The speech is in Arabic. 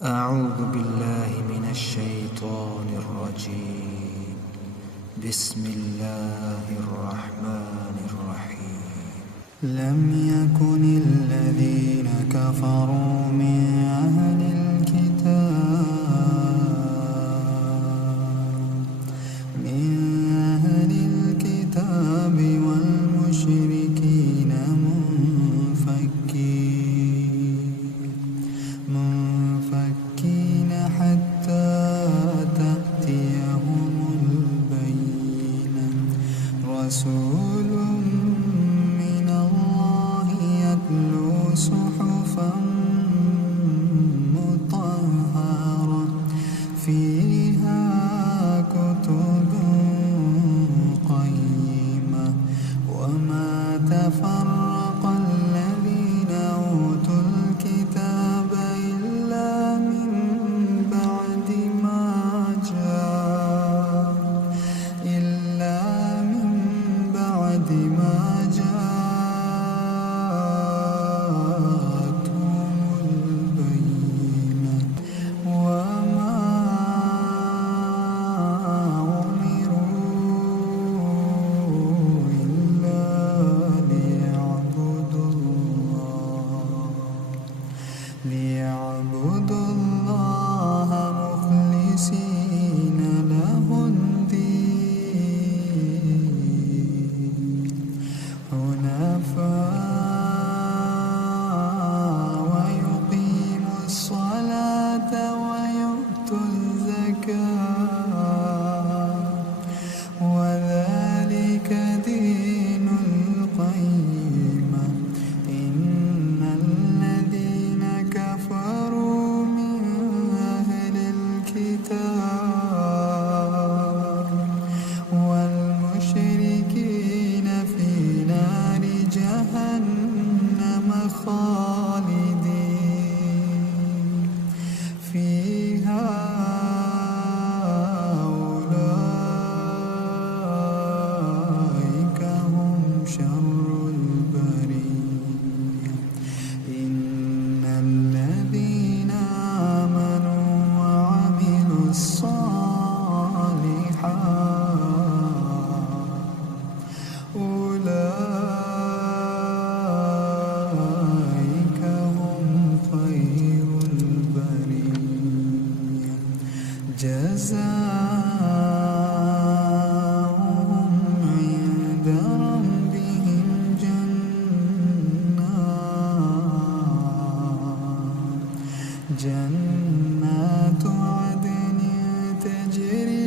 أعوذ بالله من الشيطان الرجيم. بسم الله الرحمن الرحيم. لم يكن الذين كفروا من أهل الكتاب والمشركين منفكين حتى تأتيهم البينة. رسول من الله يتلو صحفا مطهرة فيها كتب قيمة وما تفرق الذين أوتوا الكتاب إلا من بعد ما جاءتهم البينة. وما أمروا إلا ليعبدوا الله مخلصين له الدين حنفاء ويقيموا الصلاة ويؤتوا الزكاة وذلك دين القيمة. إن الذين كفروا من أهل الكتاب والمشركين في نار جهنم خالدين فيها أولئك هم شر البرية. إن الذين آمنوا وعملوا الصالحات أولئك هم خير البرية. جزاؤهم عند ربهم جنات عدن تجري